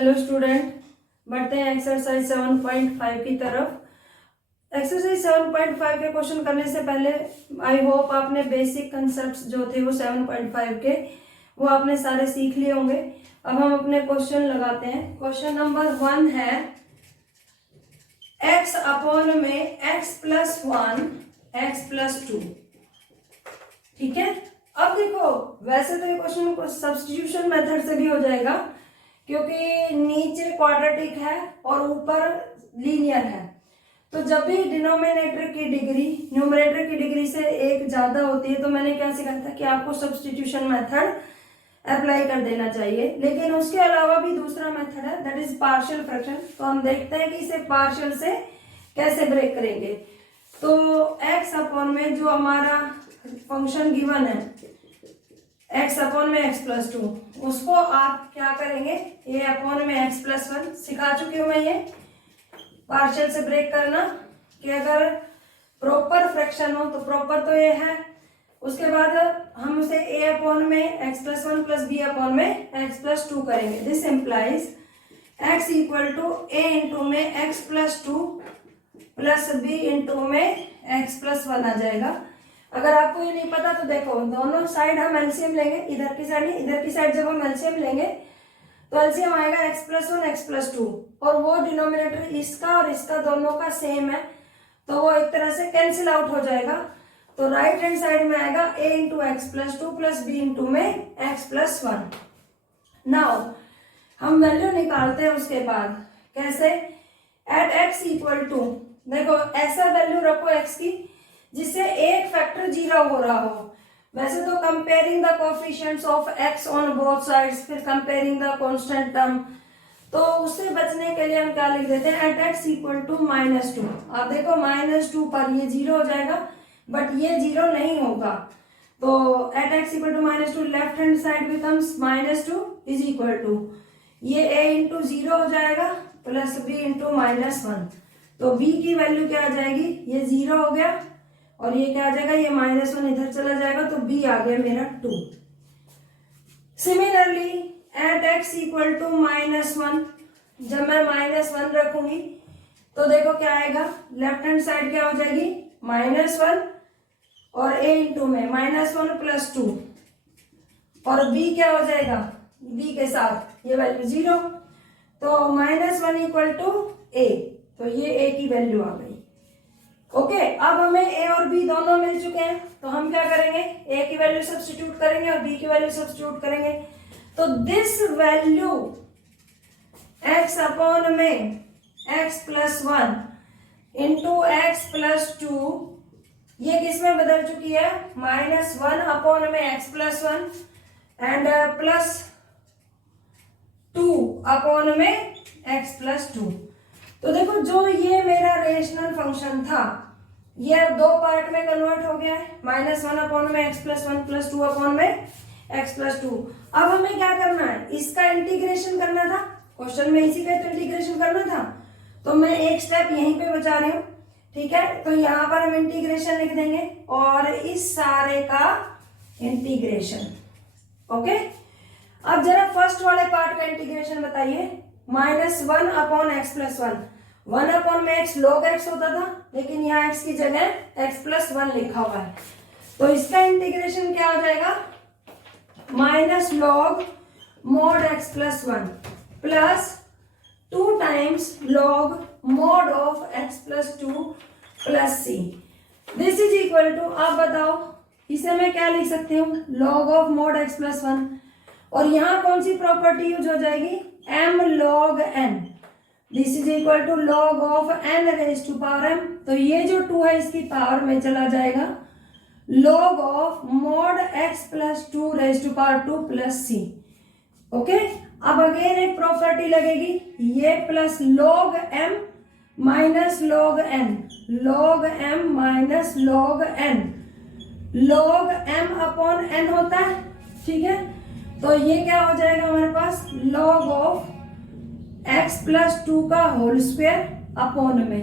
Hello student, बढ़ते हैं exercise 7.5 की तरफ। एक्सरसाइज 7.5 के क्वेश्चन करने से पहले आई होप आपने बेसिक कंसेप्ट्स जो थे वो 7.5 के वो आपने सारे सीख लिए होंगे। अब हम अपने क्वेश्चन लगाते हैं। क्वेश्चन नंबर 1 है x अपॉन में x+1 x+2। ठीक है, अब देखो वैसे तो ये क्वेश्चन सब्स्टिट्यूशन मेथड से भी हो जाएगा क्योंकि नीचे क्वाड्रेटिक है और ऊपर लीनियर है। तो जब भी डिनोमिनेटर की डिग्री न्यूमरेटर की डिग्री से एक ज्यादा होती है तो मैंने क्या सिखाया था कि आपको सब्स्टिट्यूशन मेथड अप्लाई कर देना चाहिए। लेकिन उसके अलावा भी दूसरा मेथड है, दैट इज पार्शियल फ्रैक्शन। तो हम देखते हैं कि इसे पार्शियल से कैसे ब्रेक करेंगे। तो x अपॉन में जो हमारा फंक्शन गिवन है x अपॉन में x+2, उसको आप क्या करेंगे a अपॉन में x+1। सिखा चुकी हूं मैं ये पार्शियल से ब्रेक करना कि अगर प्रॉपर फ्रैक्शन हो तो प्रॉपर तो ये है, उसके बाद हम उसे a अपॉन में x+1 प्लस b अपॉन में x+2 करेंगे। This implies x equal to a into में x+2 प्लस b इंटू में x+1 आ जाएगा। अगर आपको ये नहीं पता तो देखो दोनों साइड हम एलसीएम लेंगे, इधर की साइड नहीं इधर की साइड। जब हम एलसीएम लेंगे तो एलसीएम आएगा x+1 x+2 और वो डिनोमिनेटर इसका और इसका दोनों का सेम है तो वो एक तरह से कैंसिल आउट हो जाएगा। तो राइट हैंड साइड में आएगा a into x+2 plus b into में x+1। नाउ हम वैल्यू निकालते हैं उसके बाद कैसे, एट x इक्वल टू, देखो ऐसा वैल्यू रखो x की जिससे एक फैक्टर 0 हो रहा हो। वैसे तो comparing the coefficients of x on both sides, फिर कंपेयरिंग द कांस्टेंट टर्म, तो उससे बचने के लिए हम क्या लिख देते हैं, एट x इक्वल टू -2। आप देखो -2 पर ये 0 हो जाएगा बट ये 0 नहीं होगा। तो at x equal to -2 left hand side becomes -2 is equal to ये a इंटू 0 हो जाएगा प्लस b इंटू -1। तो b की वैल्यू क्या आ जाएगी, ये 0 हो गया और ये क्या आ जाएगा, ये -1 इधर चला जाएगा तो b आ गया मेरा 2। Similarly at x equal to -1, जब मैं -1 रखूंगी तो देखो क्या आएगा, लेफ्ट हैंड साइड क्या हो जाएगी -1 और a इंटू में -1 प्लस 2 और b क्या हो जाएगा, b के साथ ये वैल्यू 0। तो -1 इक्वल टू a, तो ये a की वैल्यू आ गई। ओके, अब हमें a और b दोनों मिल चुके हैं तो हम क्या करेंगे, a की वैल्यू सब्स्टिट्यूट करेंगे और b की वैल्यू सब्स्टिट्यूट करेंगे। तो दिस वैल्यू x अपॉन में x+1 इंटू x+2 ये किस में बदल चुकी है, -1 अपॉन में x+1 एंड +2 अपॉन में x+2। तो देखो जो ये मेरा रेशनल फंक्शन था ये अब दो पार्ट में कन्वर्ट हो गया है, -1 अपॉन में x+1 प्लस 2 अपॉन में x+2। अब हमें क्या करना है, इसका इंटीग्रेशन करना था, क्वेश्चन में इसी का तो इंटीग्रेशन करना था तो मैं एक स्टेप यहीं पे बचा रही हूँ। ठीक है, तो यहाँ पर हम इंटीग्रेशन लिख देंगे और इस सारे का इंटीग्रेशन। ओके, अब जरा फर्स्ट वाले पार्ट का इंटीग्रेशन बताइए। -1 अपॉन x+1, 1 अपॉन में x log x होता था लेकिन यहाँ x की जगह x+1 लिखा हुआ है तो इसका इंटीग्रेशन क्या हो जाएगा, -log mod x+1 plus 2 times log mod of x+2 plus c। This is equal to, आप बताओ इसे मैं क्या लिख सकती हूँ, log ऑफ mod x+1 और यहाँ कौन सी प्रॉपर्टी यूज हो जाएगी, m log n। This is equal to log of n raise to power m। तो ये जो 2 है इसकी पावर में चला जाएगा, log of mod x+2 raise to power 2 plus c। Okay, अब अगेन एक प्रॉपर्टी लगेगी, ये plus log m minus log n, log m minus log n, log m upon n होता है। ठीक है, तो ये क्या हो जाएगा हमारे पास, log ऑफ x+2 का होल स्क्वायर अपॉन में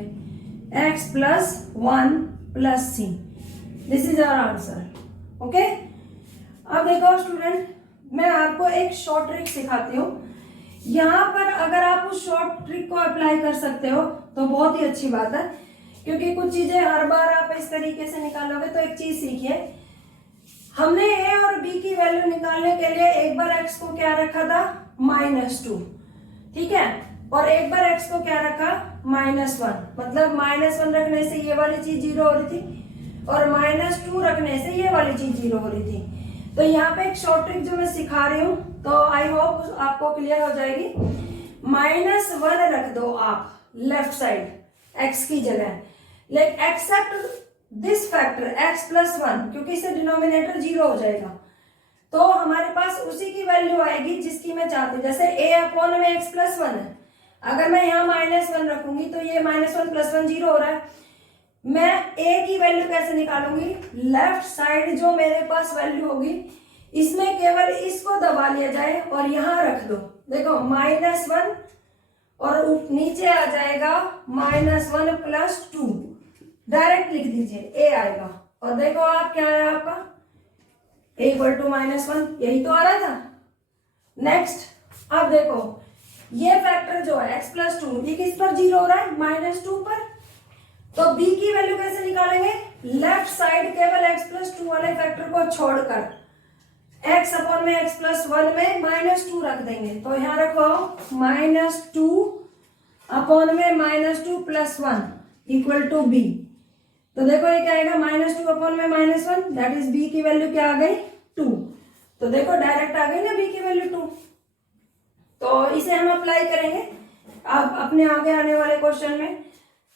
x+1 plus c। This is our answer. Okay, अब देखो स्टूडेंट मैं आपको एक शॉर्ट ट्रिक सिखाती हूँ यहाँ पर अगर आप उस शॉर्ट ट्रिक को अप्लाई कर सकते हो तो बहुत ही अच्छी बात है, क्योंकि कुछ चीजें हर बार आप इस तरीके से निकालोगे तो एक चीज सीखिए, हमने ए और बी की वैल्यू निकालने के लिए एक बार एक्स को क्या रखा था, -2, ठीक है, और एक बार एक्स को क्या रखा, -1, मतलब -1 रखने से ये वाली चीज 0 हो रही थी और -2 रखने से ये वाली चीज 0 हो रही थी। तो यहाँ पे एक शॉर्ट ट्रिक जो मैं सिखा रही हूँ, तो आई होप आपको क्लियर हो जाएगी। -1 रख दो आप लेफ्ट साइड x की जगह, लेकिन एक्सेप्ट दिस फैक्टर x + 1, क्योंकि इससे डिनोमिनेटर 0 हो जाएगा, तो हमारे पास उसी की वैल्यू आएगी जिसकी मैं चाहती हूँ। जैसे a/x + 1 है, अगर मैं यहाँ -1 रखूंगी तो ये -1 + 1 0 हो रहा है। मैं a की वैल्यू कैसे निकालूंगी, लेफ्ट साइड जो मेरे पास वैल्यू होगी इसमें केवल इसको दबा लिया जाए और यहाँ रख दो, देखो -1 और नीचे आ जाएगा -1 + 2, डायरेक्ट लिख दीजिए a आएगा, और देखो आप क्या आया आपका a = -1, यही तो आ रहा था। नेक्स्ट अब देखो ये फैक्टर जो है x + 2 ये किस पर 0 हो रहा है, -2 पर, तो b की वैल्यू कैसे निकालेंगे, लेफ्ट साइड केवल x + 2 वाले फैक्टर को छोड़कर x/x + 1 में -2 रख देंगे, तो यहाँ रखो -2/-2 + 1 = b। तो देखो ये क्या आएगा, -2/-1, दैट इज b की वैल्यू क्या आ गई, 2। तो देखो डायरेक्ट आ गई ना b की वैल्यू 2। तो इसे हम अप्लाई करेंगे अब अपने आगे आने वाले क्वेश्चन में,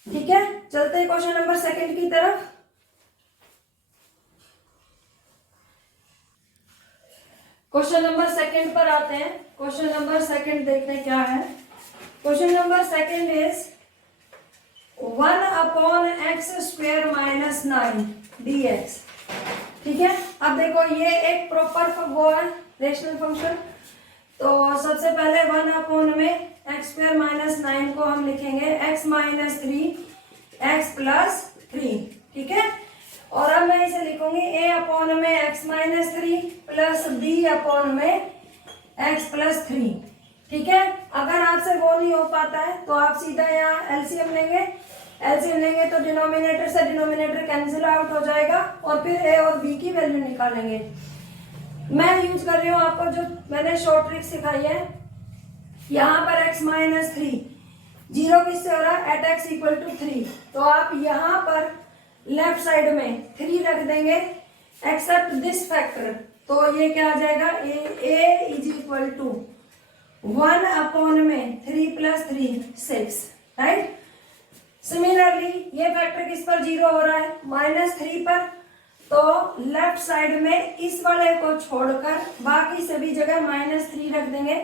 ठीक है। चलते हैं क्वेश्चन नंबर 2 की तरफ। क्वेश्चन नंबर 2 पर आते हैं। क्वेश्चन नंबर 2 देखते हैं क्या है। Question number 2 is 1/x² - 9 dx, ठीक है। अब देखो ये एक प्रॉपर वो है रेशनल फंक्शन, तो सबसे पहले 1/x² - 9 को हम लिखेंगे x - 3 x + 3, ठीक है। और अब मैं इसे लिखूंगी a/x - 3 + b/x + 3, ठीक है। अगर आपसे वो नहीं हो पाता है तो आप सीधा यहाँ एलसीएम लेंगे, तो डिनोमिनेटर से डिनोमिनेटर कैंसिल आउट हो जाएगा और फिर a और b की वैल्यू निकालेंगे। मैं यूज कर रही हूँ आपको जो मैंने शॉर्ट ट्रिक सिखाई है, यहाँ पर x - 3 0 किससे हो रहा है, एट x = 3, तो आप यहाँ पर लेफ्ट साइड में 3 रख देंगे एक्सेप्ट दिस फैक्टर, तो ये क्या आ जाएगा, a = 1/3 + 3 6, राइट। सिमिलरली ये फैक्टर किस पर 0 हो रहा है, -3 पर, तो लेफ्ट साइड में इस वाले को छोड़कर बाकी सभी जगह -3 रख देंगे,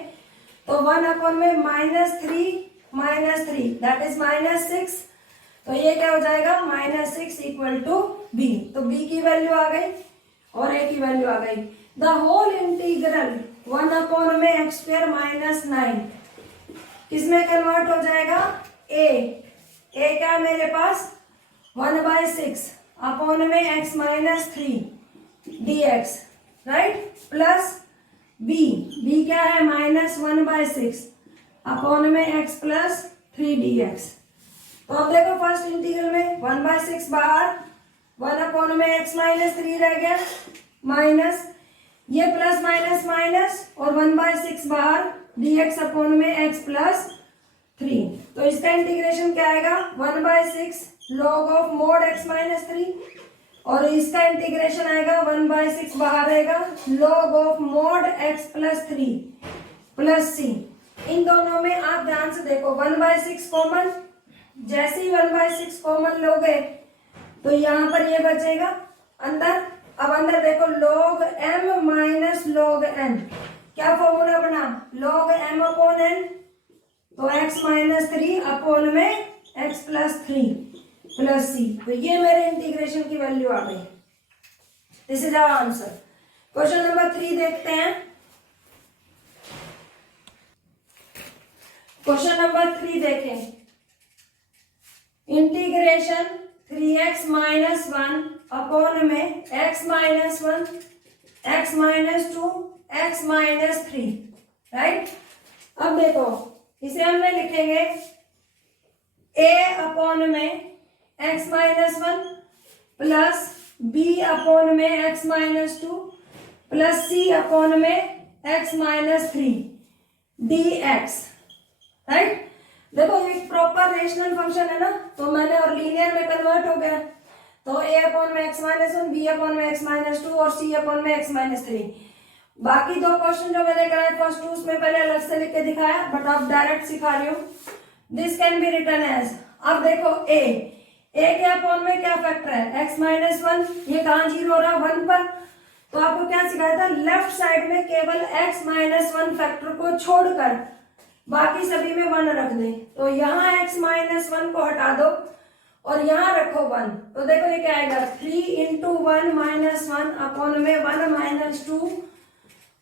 तो 1/-3 दैट इज -6, तो ये क्या हो जाएगा, -6 = b, तो b की वैल्यू आ गई और a की वैल्यू आ गई। द होल इंटीग्रल 1/x² - 9 किसमें कन्वर्ट हो जाएगा, a क्या है मेरे पास 1/6 x - 3 dx, right, plus b क्या है -1/6 x + 3 dx। तो अब देखो फर्स्ट इंटीग्रल में 1/6 बाहर, 1/x - 3 रह गया, माइनस ये प्लस माइनस और 1/6 बाहर dx/x + 3, तो इसका इंटीग्रेशन क्या आएगा, 1/6 log of mod x - 3, और इसका इंटीग्रेशन आएगा 1/6 बाहर आएगा log of mod x + 3 + c। इन दोनों में आप ध्यान से देखो 1/6 कॉमन, जैसे ही 1/6 कॉमन लोगे तो यहाँ पर ये बचेगा अंदर। अब अंदर देखो log m - log n, क्या फॉर्मूला बना, log m/n, तो x - 3/x + 3 + c, तो ये मेरे इंटीग्रेशन की वैल्यू आ गई। This is our answer. Question number 3 देखते हैं। क्वेश्चन नंबर 3 देखें, integration 3x - 1 x - 1 x - 2 x - 3, right. अब अब देखो इसे हमने लिखेंगे a अपॉन में x minus 1 plus b upon में x minus 2 plus c upon में x माइनस 3 dx, राइट। देखो ये प्रॉपर रेशनल फंक्शन है ना, तो मैंने और लीनियर में कन्वर्ट हो गया, तो a अपॉन में x माइनस 1, b अपॉन में x माइनस 2 और c अपॉन में x माइनस 3। बाकी दो क्वेश्चन जो मैंने कराए फर्स्ट टू उसमें पहले अलग से लिख के दिखाया, बट अब डायरेक्ट सिखा रही हूँ। This can be written as, अब देखो a के अपॉन में क्या फैक्टर है x माइनस 1, ये कहाँ जीरो हो रहा है 1 पर, तो आपको क्या सिखाया था, लेफ्ट साइड में केवल x माइनस 1 फैक्टर को छोड़कर बाकी सभी में 1 रख दें। तो यहाँ x माइनस 1 को हटा दो और यहाँ रखो 1, तो देखो ये क्या आएगा 3 इंटू 1 माइनस 1 अपॉन में 1 माइनस 2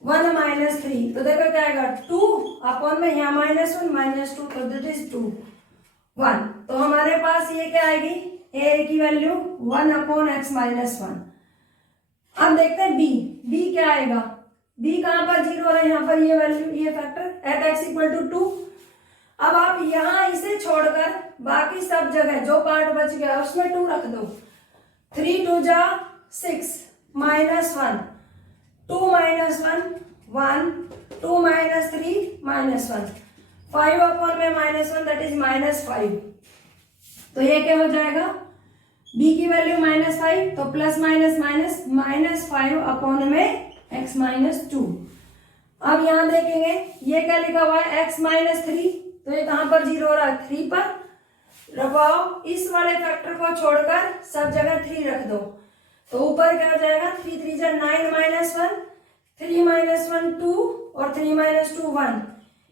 1 माइनस 3, तो देखो क्या आएगा 2 अपॉन में यहाँ माइनस 1 माइनस 2, तो दिट इज 2 1। तो हमारे पास ये क्या आएगी, a की वैल्यू 1 अपॉन x माइनस 1। अब देखते हैं b क्या आएगा, b कहाँ पर जीरो है, यहाँ पर ये वैल्यू, ये factor at x equal to 2। अब आप यहाँ इसे छोड़कर बाकी सब जगह जो पार्ट बच गया उसमें 2 रख दो। 3 2 जा 6 minus 1 2 minus 1 1 2 minus 3 minus 1 5 upon में माइनस 1 दैट इज माइनस 5। तो ये क्या हो जाएगा, b की वैल्यू माइनस 5, तो plus minus minus minus 5 upon में x माइनस 2। अब यहाँ देखेंगे ये क्या लिखा हुआ है x माइनस 3, तो ये कहाँ पर जीरो हो रहा है 3 पर, रखवाओ इस वाले फैक्टर को छोड़कर सब जगह 3 रख दो, तो ऊपर क्या हो जाएगा 3 3 जा 9 माइनस 1 3 माइनस 1 2 और 3 माइनस 2 1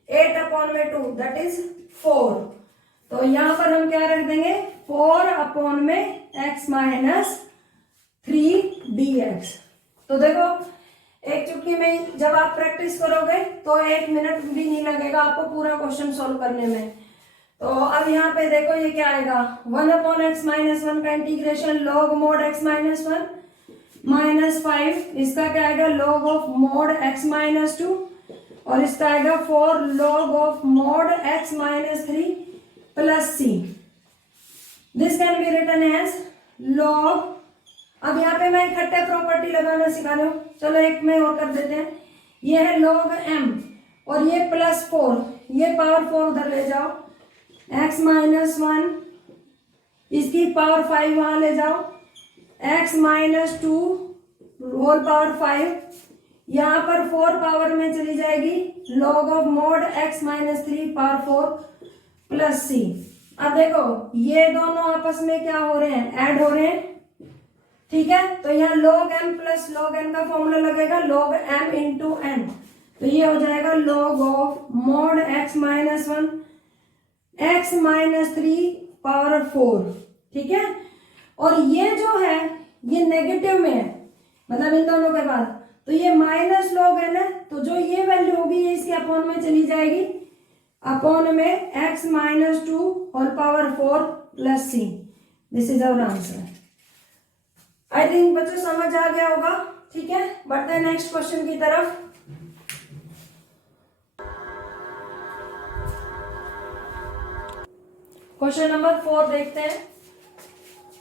8 अपॉन में 2 दैट इज 4। तो यहाँ पर हम क्या रख देंगे 4 अपॉन में x माइनस 3 dx। तो देखो एक चुटकी में जब आप प्रैक्टिस करोगे तो 1 मिनट भी नहीं लगेगा आपको पूरा क्वेश्चन सॉल्व करने में। तो अब यहाँ पे देखो ये क्या आएगा 1 अपॉन एक्स माइनस 1 का integration log mod x minus 1 minus 5, इसका क्या आएगा log of mod x minus 2 और इसका आएगा 4 log of mod x minus 3 plus C. This can be written as log. अब यहाँ पे मैं इकट्ठे प्रॉपर्टी लगाना सिखा रहा हूँ, चलो एक में और कर देते हैं। ये है log m और ये प्लस 4, ये पावर 4 उधर ले जाओ, x माइनस 1 इसकी पावर 5 वहां ले जाओ, x माइनस 2 होल पावर 5, यहाँ पर 4 पावर में चली जाएगी log of mod x minus 3 power 4 plus C. अब देखो ये दोनों आपस में क्या हो रहे हैं, ऐड हो रहे हैं, ठीक है। तो यहाँ log m plus log n का फॉर्मूला लगेगा log m इंटू n, तो ये हो जाएगा log of mod x minus 1 x minus 3 power 4, ठीक है। और ये जो है ये नेगेटिव में है, मतलब इन दोनों के बाद, तो ये माइनस log n है, तो जो ये वैल्यू होगी ये इसके अपॉन में चली जाएगी, अपॉन में x minus 2 whole power 4 plus C. This is our answer. I think बच्चों समझ आ गया होगा, ठीक है। बढ़ते हैं नेक्स्ट क्वेश्चन की तरफ। क्वेश्चन नंबर 4 देखते हैं।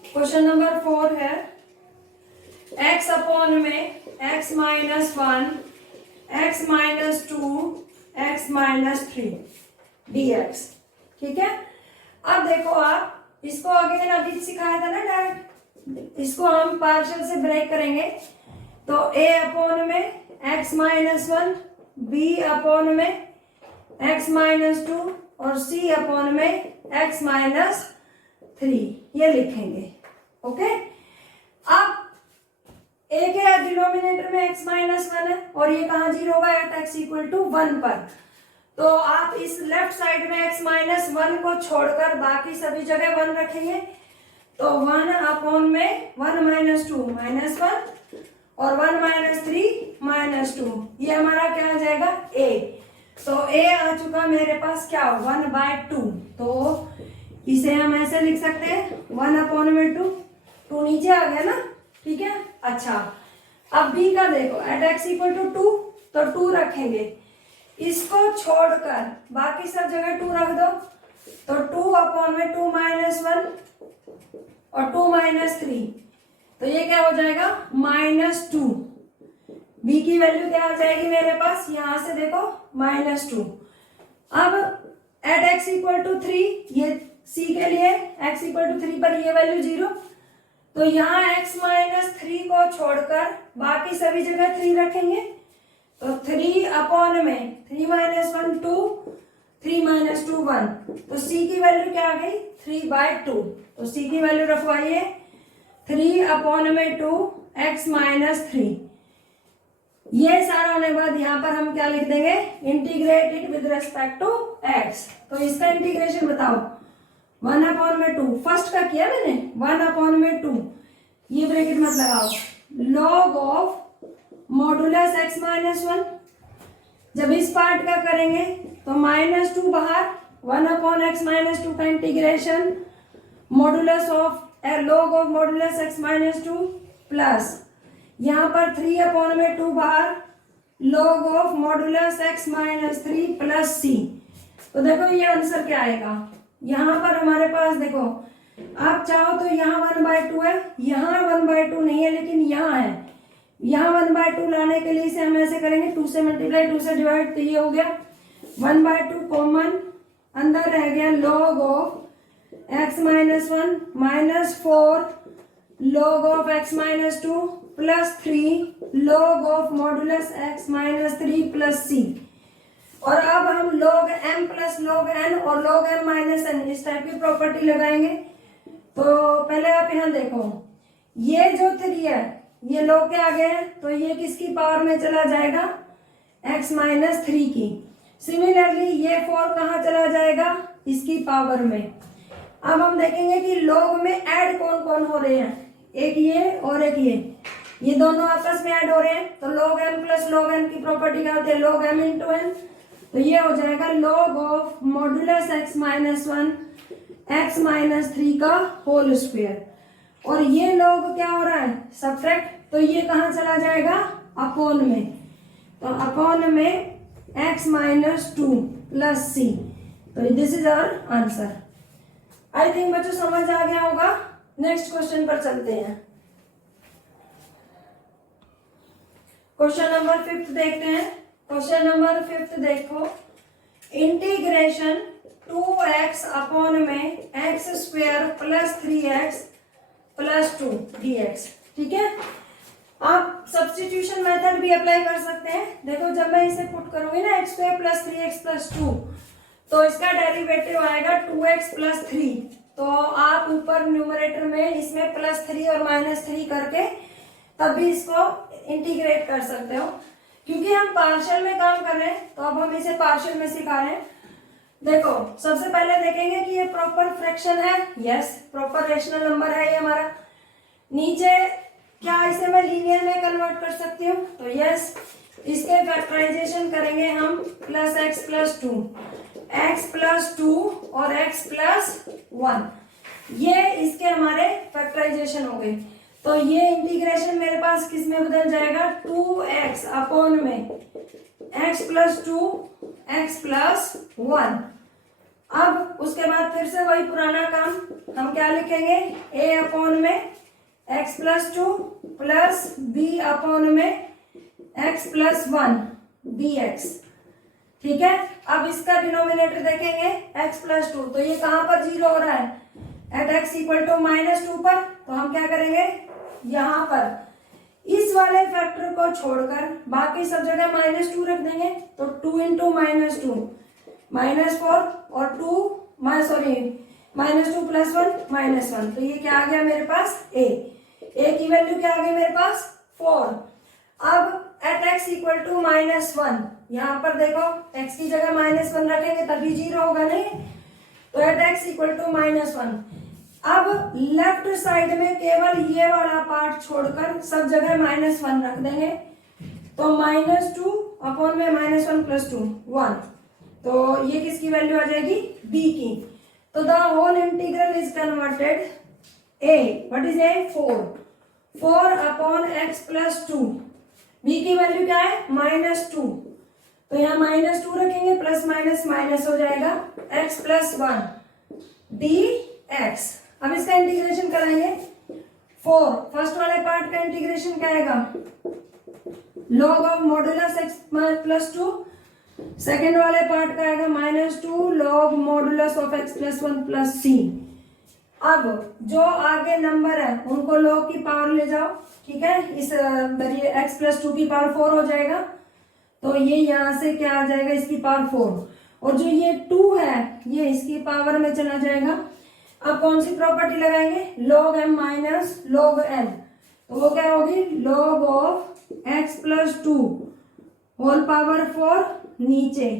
क्वेश्चन नंबर 4 है x अपॉन में x minus 1 x minus 2 x minus 3 dx, ठीक है। अब देखो आप इसको आगे अभी सिखाया था ना डायरेक्ट, इसको हम पार्शियल से ब्रेक करेंगे, तो a अपॉन में x माइनस 1 b अपॉन में x माइनस 2 और c अपॉन में x माइनस 3 ये लिखेंगे, ओके। अब a के डिनोमिनेटर में x माइनस 1 है और ये कहाँ जीरो होगा एट x इक्वल टू 1 पर, तो आप इस लेफ्ट साइड में x माइनस 1 को छोड़कर बाकी सभी जगह 1 रखेंगे, तो 1 अपॉन में 1 माइनस 2 माइनस 1 और 1 माइनस 3 माइनस 2, ये हमारा क्या आ जाएगा a। तो a आ चुका मेरे पास क्या 1/2, तो इसे हम ऐसे लिख सकते हैं 1 अपॉन में 2 नीचे आ गया ना, ठीक है। अच्छा अब b का देखो एट x इक्वल टू 2, तो 2 रखेंगे, इसको छोड़कर बाकी सब जगह 2 रख दो, तो 2 अपॉन में 2 माइनस 1 और 2 माइनस 3, तो ये क्या हो जाएगा -2। b की वैल्यू क्या आ जाएगी मेरे पास, यहां से देखो -2। अब एट x इक्वल टू 3, ये c के लिए x इक्वल टू 3 पर ये वैल्यू 0, तो यहाँ x माइनस 3 को छोड़कर बाकी सभी जगह 3 रखेंगे, तो 3 अपॉन में 3 माइनस 1 2, 3 माइनस 2 1, तो c की वैल्यू क्या आ गई 3/2। तो c की वैल्यू रखवाइए 3 अपॉन में 2 x माइनस 3। ये सारा होने के बाद यहाँ पर हम क्या लिख देंगे, integrate it with respect to x। तो इसका इंटीग्रेशन बताओ, 1 अपॉन में 2, फर्स्ट का किया मैंने, 1 अपॉन में 2, ये ब्रैकेट मत लगाओ, log of modulus x minus 1। जब इस पार्ट का करेंगे तो -2 बाहर, 1 अपॉन x माइनस 2 का integration modulus of log of modulus x minus 2 plus यहाँ पर 3 अपॉन में 2 बाहर, log of modulus x minus 3 plus c। तो देखो ये आंसर क्या आएगा, यहाँ पर हमारे पास देखो, आप चाहो तो यहाँ 1/2 है, यहाँ 1/2 नहीं है, लेकिन यहाँ है, यहाँ 1/2 लाने के लिए इसे हम ऐसे करेंगे, 2 से मल्टीप्लाई 2 से डिवाइड, तो ये हो गया 1/2 कॉमन, अंदर रह गया log of x minus 1 -4 log of x minus 2 plus 3 log of modulus x minus 3 plus c। और अब हम log m plus log n और log m माइनस n इस टाइप की प्रॉपर्टी लगाएंगे। तो पहले आप यहाँ देखो, ये जो 3 है ये log के आगे है, तो ये किसकी पावर में चला जाएगा, x माइनस 3 की। सिमिलरली ये 4 कहाँ चला जाएगा, इसकी पावर में। अब हम देखेंगे कि log में ऐड कौन कौन हो रहे हैं, एक ये और एक ये दोनों आपस में ऐड हो रहे हैं, तो log m plus log n की प्रॉपर्टी क्या होती है, log m इंटू n। तो ये हो जाएगा log of modulus x minus 1 x minus 3 का होल स्क्वायर, और ये log क्या हो रहा है, सब्ट्रैक्ट, तो ये कहाँ चला जाएगा, अपॉन में, तो अपॉन में x माइनस 2 प्लस c। तो this is our answer. I think बच्चों समझ आ गया होगा। नेक्स्ट क्वेश्चन पर चलते हैं। क्वेश्चन नंबर 5 देखते हैं। क्वेश्चन नंबर 5 देखो, इंटीग्रेशन 2x अपॉन में x square plus 3x plus 2 dx। ठीक है, आप सब्स्टिट्यूशन मेथड भी अप्लाई कर सकते हैं। देखो जब मैं इसे पुट करूंगी ना, x square plus 3x plus 2, तो इसका डेरिवेटिव आएगा 2x प्लस 3। तो आप ऊपर न्यूमरेटर में इसमें +3 और -3 करके तब भी इसको इंटीग्रेट कर सकते हो। क्योंकि हम पार्शियल में काम कर रहे हैं, तो अब हम इसे पार्शियल में सिखा रहे हैं। देखो सबसे पहले देखेंगे कि ये प्रॉपर फ्रैक्शन है, यस प्रॉपर रेशनल नंबर है ये हमारा। नीचे क्या इसे मैं लीनियर में कन्वर्ट कर सकती हूँ, तो यस इसके फैक्टराइजेशन करेंगे हम, +x + 2, x + 2 और x + 1, ये इसके हमारे फैक्टराइजेशन हो गए। तो ये इंटीग्रेशन मेरे पास किस में बदल जाएगा, 2x अपॉन में x + 2 x + 1। अब उसके बाद फिर से वही पुराना काम, हम क्या लिखेंगे, a अपॉन में x + 2 प्लस b अपॉन में x + 1 dx। ठीक है, अब इसका डिनोमिनेटर देखेंगे x + 2, तो ये कहाँ पर 0 हो रहा है, एट x = -2 पर। तो हम क्या करेंगे, यहाँ पर इस वाले फैक्टर को छोड़कर बाकी सब जगह -2 रख देंगे। तो 2 × -2 -4 और -2 + 1 -1, तो ये क्या आ गया मेरे पास, a की वैल्यू क्या आ गई मेरे पास 4। अब एट x = -1, यहाँ पर देखो x की जगह -1 रखेंगे तभी 0 होगा, नहीं, तो एट x = -1। अब लेफ्ट साइड में केवल ये वाला पार्ट छोड़कर सब जगह -1 रख देंगे। तो -2 अपॉन में -1 + 2 1, तो ये किसकी वैल्यू आ जाएगी, b की। तो the whole integral is converted a, what is a, 4 अपॉन x + 2, b की वैल्यू क्या है, -2, तो यहाँ -2 रखेंगे, प्लस माइनस माइनस हो जाएगा, x प्लस 1 dx। अब इसका इंटीग्रेशन कराएंगे, 4 फर्स्ट वाले पार्ट का इंटीग्रेशन क्या आएगा, log of modulus x plus 2, second वाले पार्ट का आएगा -2 log modulus of x plus 1 plus c। अब जो आगे नंबर है उनको log की पावर ले जाओ, ठीक है, इस x प्लस 2 की पावर 4 हो जाएगा, तो ये यहाँ से क्या आ जाएगा, इसकी पावर 4, और जो ये 2 है ये इसकी पावर में चला जाएगा। अब कौन सी प्रॉपर्टी लगाएंगे, log m minus log n, तो वो क्या होगी, log of x plus 2 whole power 4 नीचे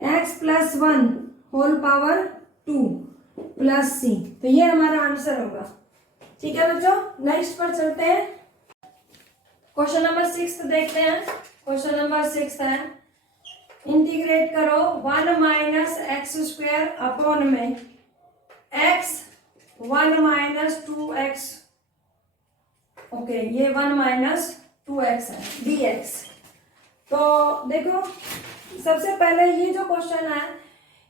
x plus 1 whole power 2 plus c, तो ये हमारा आंसर होगा। ठीक है बच्चों, नेक्स्ट पर चलते हैं, क्वेश्चन नंबर 6 देखते हैं। क्वेश्चन नंबर 6 है, इंटीग्रेट करो 1 माइनस एक्स स्क्वायर अपॉन में x 1 माइनस 2x, ओके ये 1 माइनस 2x है dx। तो देखो सबसे पहले ये जो क्वेश्चन है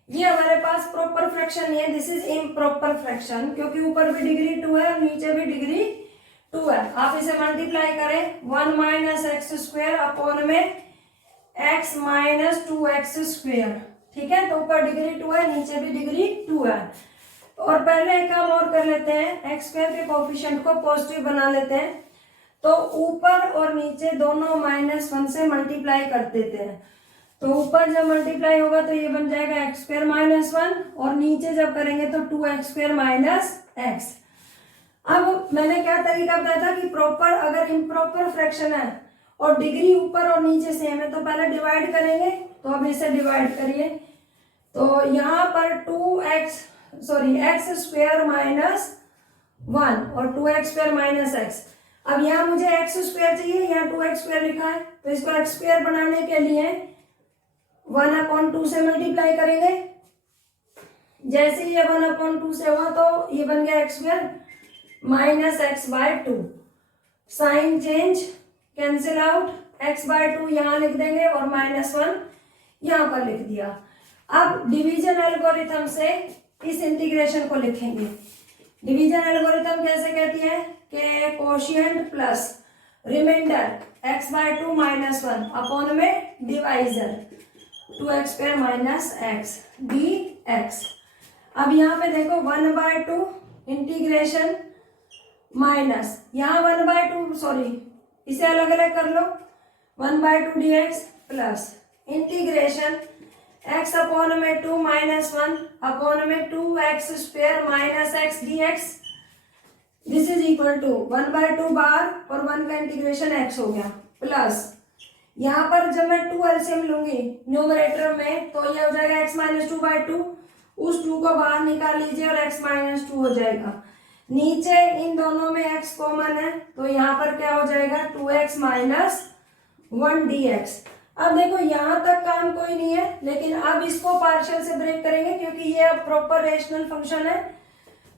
ये हमारे पास प्रॉपर फ्रैक्शन नहीं है, दिस इज इम्प्रॉपर फ्रैक्शन, क्योंकि ऊपर भी डिग्री 2 है और नीचे भी डिग्री 2 है। आप इसे मल्टीप्लाई करें, 1 माइनस एक्स स्क्वायर अपॉन में x माइनस 2x स्क्वायर, ठीक है, तो ऊपर डिग्री 2 है नीचे भी डिग्री 2 है। और पहले एक काम और कर लेते हैं, एक्स स्क्वायर के कोफिशिएंट को पॉजिटिव बना लेते हैं, तो ऊपर और नीचे दोनों -1 से मल्टीप्लाई कर देते हैं, तो ऊपर जब मल्टीप्लाई होगा तो ये बन जाएगा एक्स स्क्वायर माइनस 1, और नीचे जब करेंगे तो 2x स्क्वायर माइनस एक्स। अब मैंने क्या तरीका बताया था कि प्रॉपर अगर इम्प्रॉपर फ्रैक्शन है और डिग्री ऊपर और नीचे सेम है तो पहले डिवाइड करेंगे, तो अब इसे डिवाइड करिए, तो यहाँ पर एक्स स्क्वायर माइनस 1 और 2x स्क्वायर माइनस एक्स। अब यहाँ मुझे एक्स स्क्वायर चाहिए, यहाँ 2x स्क्वायर लिखा है, तो इसको एक्स स्क्वायर बनाने के लिए 1/2 से मल्टीप्लाई करेंगे, जैसे ही ये 1/2 से हुआ तो ये बन गया x square minus x by 2, sign change cancel out, x/2 यहाँ लिख देंगे और -1 यहाँ पर लिख दिया। अब डिवीजन एल्गोरिथम से इस इंटीग्रेशन को लिखेंगे। डिवीजन एल्गोरिथम कैसे कहती है कि quotient plus remainder x/2 -1 upon में divisor 2x square minus x dx। अब यहाँ पे देखो 1/2 इंटीग्रेशन माइनस यहाँ 1/2 सॉरी इसे अलग अलग कर लो, 1/2 dx plus integration x upon में 2 -1 अपॉन में 2x square minus x dx, this is equal to 1/2 बार और 1 का इंटीग्रेशन x हो गया, प्लस यहाँ पर जब मैं 2 एलसीएम लूंगी न्यूमरेटर में तो ये हो जाएगा x माइनस 2/2, उस 2 को बाहर निकाल लीजिए और x माइनस 2 हो जाएगा, नीचे इन दोनों में x कॉमन है तो यहाँ पर क्या हो जाएगा 2x माइनस 1 dx। अब देखो यहाँ तक काम कोई नहीं है, लेकिन अब इसको पार्शियल से ब्रेक करेंगे क्योंकि ये अब प्रॉपर रेशनल फंक्शन है,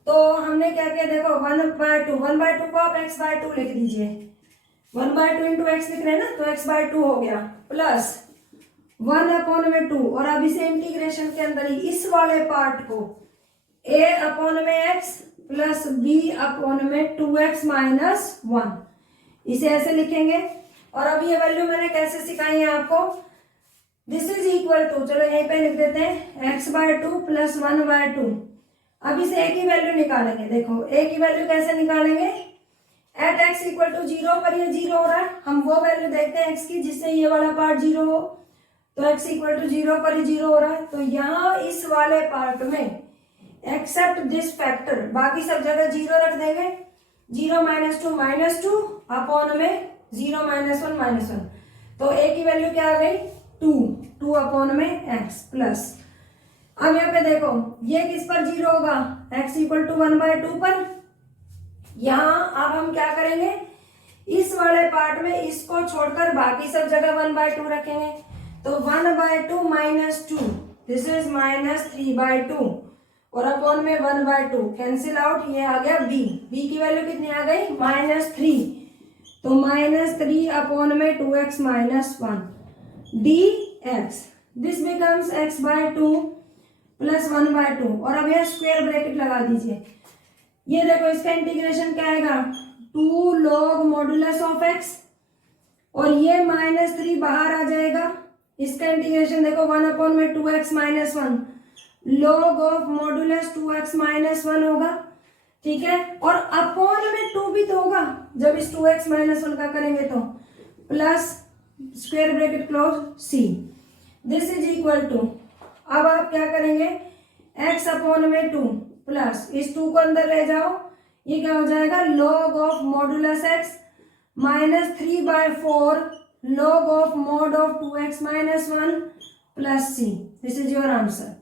तो हमने क्या किया देखो 1/2 को आप x/2 लिख दीजिए, 1/2 इंटू एक्स लिख रहे हैं ना, तो x/2 हो गया, प्लस 1/2, और अब इसे इंटीग्रेशन के अंदर ही इस वाले पार्ट को a/x प्लस b/में 2x माइनस 1 इसे ऐसे लिखेंगे। और अब ये वैल्यू मैंने कैसे सिखाई है आपको, दिस इज इक्वल टू, चलो यहीं पे लिख देते हैं x/2 प्लस 1/2। अब इसे a की वैल्यू निकालेंगे, देखो a की वैल्यू कैसे निकालेंगे, एट x इक्वल टू 0 पर ये 0 हो रहा है, हम वो वैल्यू देखते हैं x की जिससे ये वाला पार्ट 0 हो, तो x इक्वल टू 0 पर ही 0 हो रहा है, तो यहाँ इस वाले पार्ट में एक्सेप्ट दिस फैक्टर बाकी सब जगह 0 रख देंगे, 0 - 2 अपॉन में 0 - 1 -1, तो a की वैल्यू क्या आ गई 2 अपॉन में x प्लस। अब यहाँ पे देखो ये किस पर 0 होगा, x इक्वल टू 1/2 पर। यहाँ अब हम क्या करेंगे, इस वाले पार्ट में इसको छोड़कर बाकी सब जगह 1/2 रखेंगे, तो 1/2 माइनस 2 दिस इज -3/2 और अपॉन में 1/2 कैंसिल आउट, ये आ गया b की वैल्यू कितनी आ गई -3, तो -3 अपॉन में 2x minus 1 dx। X, this becomes x by 2 plus 1/2 और अब यह स्क्वायर ब्रैकेट लगा दीजिए। ये देखो इसका इंटीग्रेशन क्या आएगा 2 log मॉडुलस ऑफ एक्स और ये -3 बाहर आ जाएगा। इसका इंटीग्रेशन देखो 1/2x - 1 log of modulus 2x - 1 होगा, ठीक है। और अपॉन में 2 भी तो होगा जब इस 2x - 1 का करेंगे तो, plus square bracket close c, this is equal to, अब आप क्या करेंगे x अपॉन में 2 प्लस इस 2 को अंदर ले जाओ, ये क्या हो जाएगा log of modulus x -3/4 log of mod of 2x - 1 plus c, this is your answer.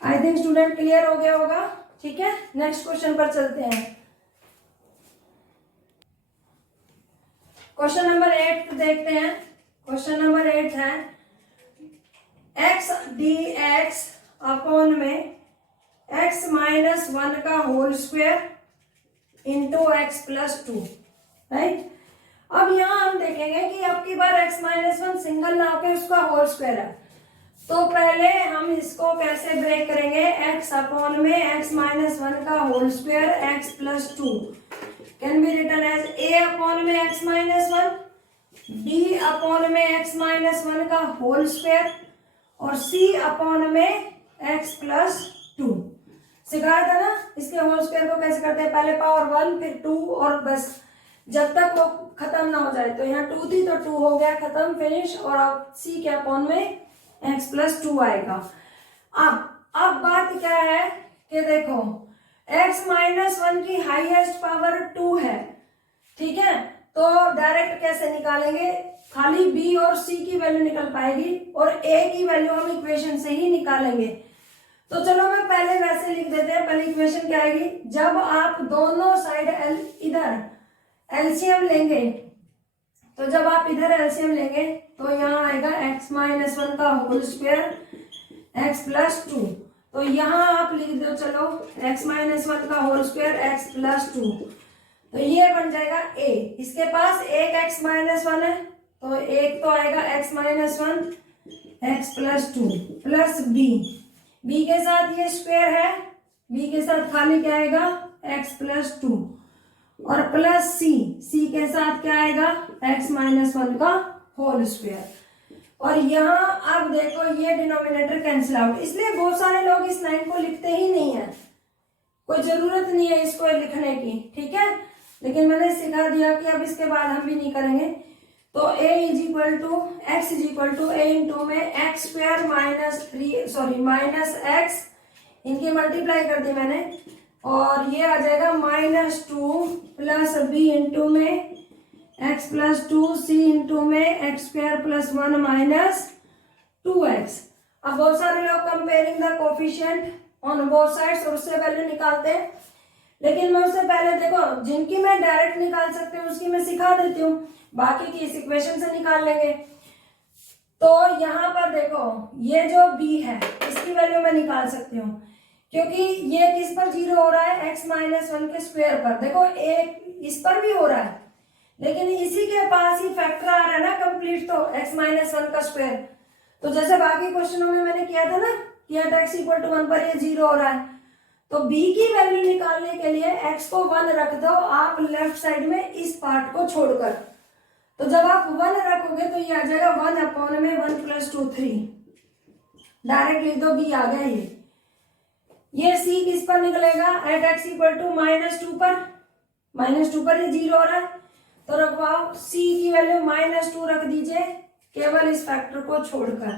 I think student clear हो गया होगा, ठीक है। नेक्स्ट क्वेश्चन पर चलते हैं। क्वेश्चन नंबर 8 देखते हैं। क्वेश्चन नंबर 8 है x dx अपॉन में x - 1 का whole square into x + 2, right. अब यहाँ हम देखेंगे कि अब की बार x - 1 सिंगल ना होकर उसका होल स्क्वायर है, तो पहले हम इसको कैसे ब्रेक करेंगे, x अपॉन में x - 1 का whole square x + 2 can be written as a upon में x - 1 b अपॉन में x - 1 का होल स्क्वायर और c अपॉन में x + 2। सिखाया था ना इसके होल स्क्वायर को कैसे करते हैं, पहले पावर 1 फिर 2 और बस जब तक वो खत्म ना हो जाए। तो यहाँ 2 थी तो 2 हो गया खत्म, फिनिश, और अब c के अपॉन में x + 2 आएगा। अब बात क्या है कि देखो x - 1 की हाईएस्ट पावर 2 है, ठीक है। तो डायरेक्ट कैसे निकालेंगे, खाली b और c की वैल्यू निकल पाएगी और a की वैल्यू हम इक्वेशन से ही निकालेंगे। तो चलो मैं पहले वैसे लिख देते हैं। पहले इक्वेशन क्या आएगी, जब आप दोनों साइड इधर एलसीएम लेंगे, तो जब आप इधर एलसीएम लेंगे तो यहाँ आएगा x - 1 का होल स्क्वायर x + 2। तो यहाँ आप लिख दो चलो x - 1 का होल स्क्वायर x + 2, तो ये बन जाएगा a। इसके पास एक x - 1 है तो एक तो आएगा x - 1 x + 2 प्लस b के साथ ये स्क्वायर है, b के साथ खाली क्या आएगा x + 2 और प्लस c के साथ क्या आएगा x - 1 का होल स्क्वायर। और यहाँ अब देखो ये डिनोमिनेटर कैंसिल आउट, इसलिए बहुत सारे लोग इस लाइन को लिखते ही नहीं है, कोई जरूरत नहीं है इसको लिखने की, ठीक है। लेकिन मैंने सिखा दिया कि अब इसके बाद हम भी नहीं करेंगे। तो a x = a इंटू में -x, इनकी मल्टीप्लाई कर दी मैंने, और ये आ जाएगा -2 प्लस b इंटू में x + 2 c इंटू में x² + 1 - 2x। अब बहुत सारे लोग comparing the coefficient on both sides और उससे वैल्यू निकालते हैं, लेकिन मैं उससे पहले देखो जिनकी मैं डायरेक्ट निकाल सकती हूँ उसकी मैं सिखा देती हूँ, बाकी की इस इक्वेशन से निकाल लेंगे। तो यहाँ पर देखो ये जो b है इसकी वैल्यू मैं निकाल सकती हूँ, क्योंकि ये किस पर 0 हो रहा है x - 1 के स्क्वायर पर। देखो एक इस पर भी हो रहा है लेकिन इसी के पास ही फैक्टर आ रहा है ना कंप्लीट, तो x - 1 का स्क्वायर। तो जैसे बाकी क्वेश्चनों में मैंने किया था ना कि x = 1 पर ये 0 हो रहा है, तो b की वैल्यू निकालने के लिए x को 1 रख दो आप लेफ्ट साइड में इस पार्ट को छोड़कर। तो जब आप 1 रखोगे तो ये आ जाएगा 1 अपॉन में 1 + 2 3, डायरेक्ट लिख दो b आ गया। ये c किस पर निकलेगा एट x = -2 पर, -2 पर ये 0 हो रहा है, तो रखवाओ c की वैल्यू -2 रख दीजिए केवल इस फैक्टर को छोड़कर।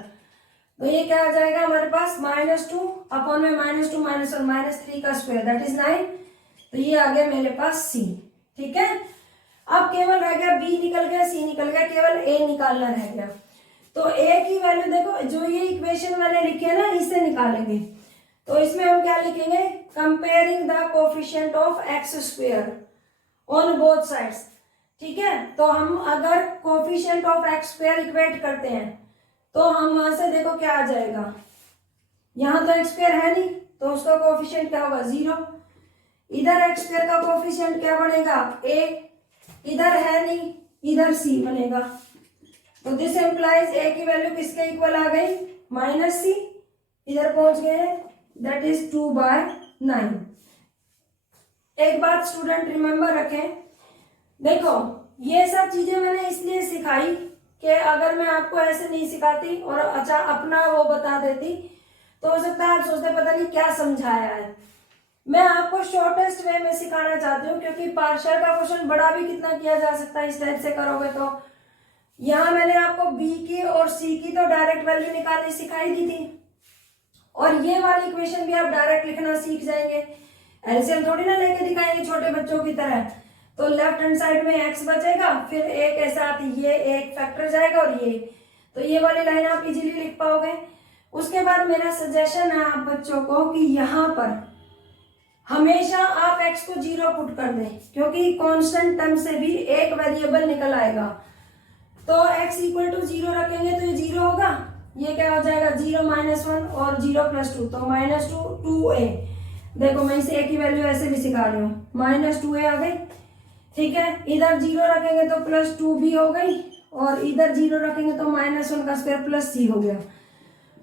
तो ये क्या आ जाएगा हमारे पास -2 अपॉन में -2 - 1 -3 का स्क्वायर दैट इज 9। तो ये आ गया मेरे पास c, ठीक है। अब केवल रह गया b निकल गया, c निकल गया, केवल a निकालना रह गया। तो a की वैल्यू देखो जो ये इक्वेशन मैंने लिखी है ना इससे निकालेंगे। तो इसमें हम क्या लिखेंगे, comparing the coefficient of x² on both sides, ठीक है। तो हम अगर कोफिशिएंट ऑफ x² इक्वेट करते हैं तो हम वहां से देखो क्या आ जाएगा, यहाँ तो x² है नहीं तो उसका कोफिशिएंट क्या होगा 0, इधर x² का कोफिशिएंट क्या बनेगा a, इधर है नहीं इधर c बनेगा। तो दिस एम्प्लाइज ए की वैल्यू किसके इक्वल आ गई, -c, इधर पहुंच गए हैं, दैट इज 2/9। एक बात स्टूडेंट रिमेंबर रखें, देखो ये सब चीजें मैंने इसलिए सिखाई कि अगर मैं आपको ऐसे नहीं सिखाती और अच्छा अपना वो बता देती तो हो सकता है आप सोचते पता नहीं क्या समझाया है। मैं आपको शॉर्टेस्ट वे में सिखाना चाहती हूँ, क्योंकि पार्शियल का क्वेश्चन बड़ा भी कितना किया जा सकता है इस टाइप से करोगे तो। यहाँ मैंने आपको बी की और सी की तो डायरेक्ट वैल्यू निकालनी सिखाई दी थी, और ये वाली इक्वेशन भी आप डायरेक्ट लिखना सीख जाएंगे, एलसीएम थोड़ी ना लेके दिखाएंगे छोटे बच्चों की तरह। तो लेफ्ट हैंड साइड में एक्स बचेगा, फिर एक ऐसा आती, ये एक फैक्टर जाएगा और ये, तो ये वाली लाइन आप इजीली लिख पाओगे। उसके बाद मेरा सजेशन है आप बच्चों को कि यहाँ पर हमेशा आप x को 0 पुट कर दें, क्योंकि कांस्टेंट टर्म से भी एक वेरिएबल निकल आएगा। तो x इक्वल टू 0 रखेंगे तो ये 0 होगा, ये क्या हो जाएगा 0 -1 और 0 + 2, तो -2 2a। देखो मैं इसे a की वैल्यू ऐसे भी सिखा रही हूँ, -2a आ गई, ठीक है। इधर 0 रखेंगे तो +2b हो गई, और इधर 0 रखेंगे तो -1 का स्क्वायर +c हो गया।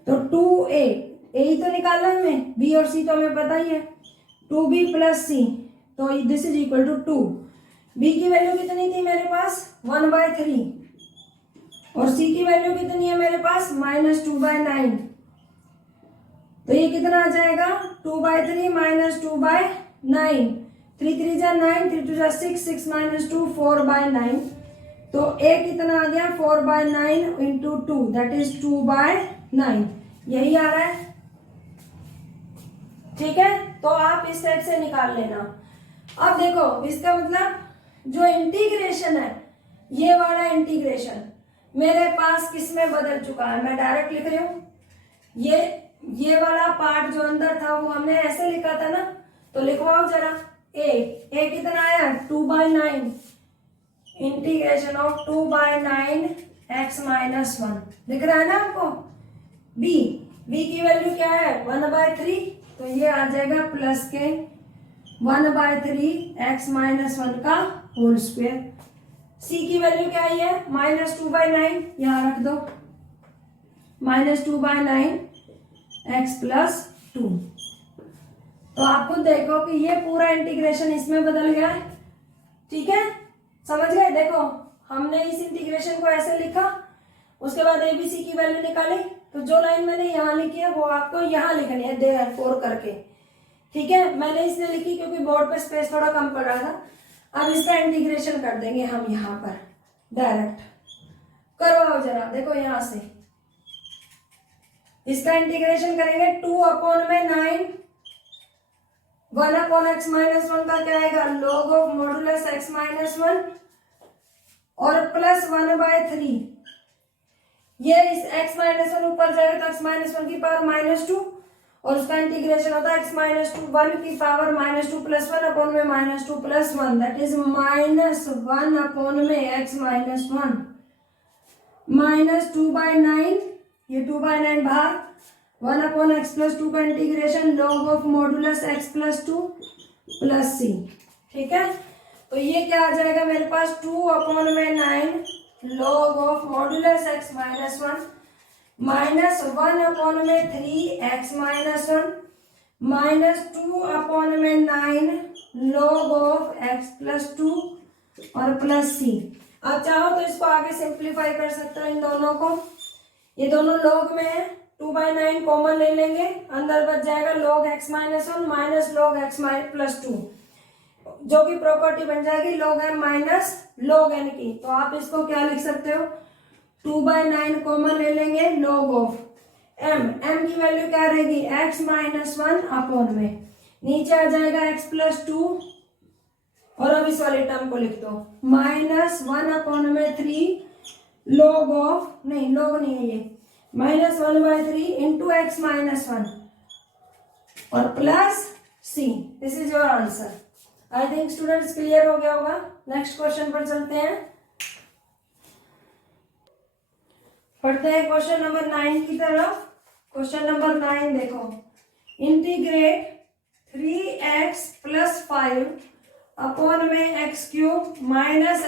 तो 2a, a ही तो निकालना है हमें, b और c तो हमें पता ही है, 2b + c, तो this is equal to 2। b की वैल्यू कितनी थी मेरे पास 1/3, और c की वैल्यू कितनी है मेरे पास -2/9, तो ये कितना आ जाएगा 2/3 -2/9, 3 3 जा 9, 3 2 जा 6, 6 - 2 4/9, तो a कितना आ गया 4/9 इंटू 2, दैट इज 2/9, यही आ रहा है, ठीक है। तो आप इस टाइप से निकाल लेना। अब देखो इसका मतलब जो इंटीग्रेशन है, ये वाला इंटीग्रेशन मेरे पास किस में बदल चुका है, मैं डायरेक्ट लिख रही हूँ। ये वाला पार्ट जो अंदर था वो हमने ऐसे लिखा था ना, तो लिखवाओ जरा। ए कितना आया 2/9, इंटीग्रेशन ऑफ 2/9 x - 1, दिख रहा है ना आपको। b की वैल्यू क्या है 1/3, तो ये आ जाएगा प्लस के 1/3 x - 1 का होल स्क्वायर। c की वैल्यू क्या है -2/9, यहाँ रख दो, -2/9 x + 2। तो आप खुद देखो कि ये पूरा इंटीग्रेशन इसमें बदल गया है, ठीक है, समझ गए। देखो हमने इस इंटीग्रेशन को ऐसे लिखा, उसके बाद ABC की वैल्यू निकाली, तो जो लाइन मैंने यहाँ लिखी है वो आपको यहाँ लिखनी है देयरफॉर करके, ठीक है। मैंने इसलिए लिखी क्योंकि बोर्ड पे स्पेस थोड़ा कम पड़ रहा था। अब इसका इंटीग्रेशन कर देंगे हम यहाँ पर, डायरेक्ट करवाओ जरा, देखो यहाँ से इसका इंटीग्रेशन करेंगे 2/9, 1/x - 1 का क्या आएगा log ऑफ मॉडुलस x - 1, और प्लस 1/3, ये इस x - 1 ऊपर जाएगा तो x - 1 की पावर -2, और उसका इंटीग्रेशन होता है x - 1 की पावर -2 + 1 अपॉन में -2 + 1, दैट इज -1 अपॉन में x - 1 -2/9, ये 2/9 बाहर, 1/x + 2 का integration log of modulus x + 2 + c, ठीक है। तो ये क्या आ जाएगा मेरे पास 2/9 log of modulus x - 1 -1/3 x - 1 -2/9 log of x + 2 और प्लस c। आप चाहो तो इसको आगे सिंप्लीफाई कर सकते हो इन दोनों को, ये दोनों log में है, 2/9 कॉमन ले लेंगे, अंदर बच जाएगा log x - 1 log x + 2, जो की प्रॉपर्टी बन जाएगी log m log n की। तो आप इसको क्या लिख सकते हो 2/9 कॉमन ले लेंगे, log ऑफ m की वैल्यू क्या रहेगी x - 1 अपॉन में, नीचे आ जाएगा x + 2, और अब इस वाले टर्म को लिख दो -1/3 log ऑफ, नहीं log नहीं है ये, -1/3 इंटू x - 1 और plus c। This is your answer. I think students clear हो गया होगा। नेक्स्ट क्वेश्चन पर चलते हैं, पढ़ते हैं क्वेश्चन नंबर 9 की तरफ। क्वेश्चन नंबर 9 देखो, इंटीग्रेट 3x + 5 अपॉन में x³ -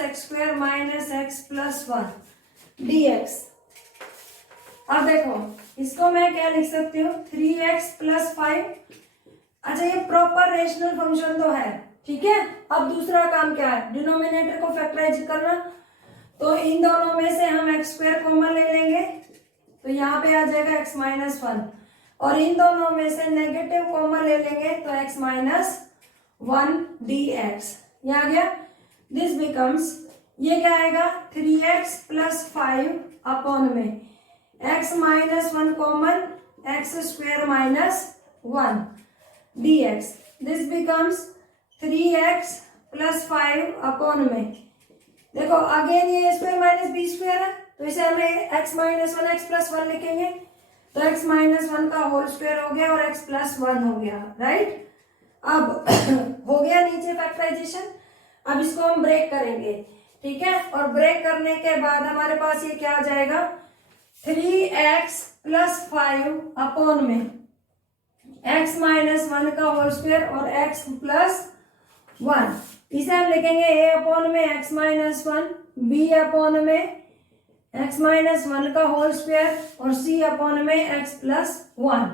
x² - x + 1, dx। अब देखो इसको मैं क्या लिख सकती हूँ 3x प्लस 5। अच्छा ये प्रॉपर रेशनल फंक्शन तो है, ठीक है। अब दूसरा काम क्या है, डिनोमिनेटर को फैक्टराइज करना। तो इन दोनों में से हम एक्स स्क्वायर कॉमन ले लेंगे, तो यहाँ पे आ जाएगा x माइनस 1, और इन दोनों में से नेगेटिव कॉमन ले लेंगे तो x माइनस 1 dx। ये आ गया। दिस बिकम्स, ये क्या आएगा 3x प्लस 5 अपॉन में x minus 1 common x square minus 1 dx। This becomes 3x plus 5 upon में, देखो अगेन ये स्क्वायर माइनस बी स्क्वायर है, तो इसे हमें x माइनस 1 x प्लस 1 लिखेंगे, तो x माइनस 1 का होल स्क्वायर हो गया और x प्लस 1 हो गया, राइट। अब हो गया नीचे फैक्टराइजेशन। अब इसको हम ब्रेक करेंगे, ठीक है। और ब्रेक करने के बाद हमारे पास ये क्या आ जाएगा 3x प्लस 5 अपॉन में x माइनस 1 का होल स्क्वायर और x प्लस 1। इसे हम लिखेंगे a अपॉन में x माइनस 1, b अपॉन में x माइनस 1 का होल स्क्वायर और c अपॉन में x प्लस 1।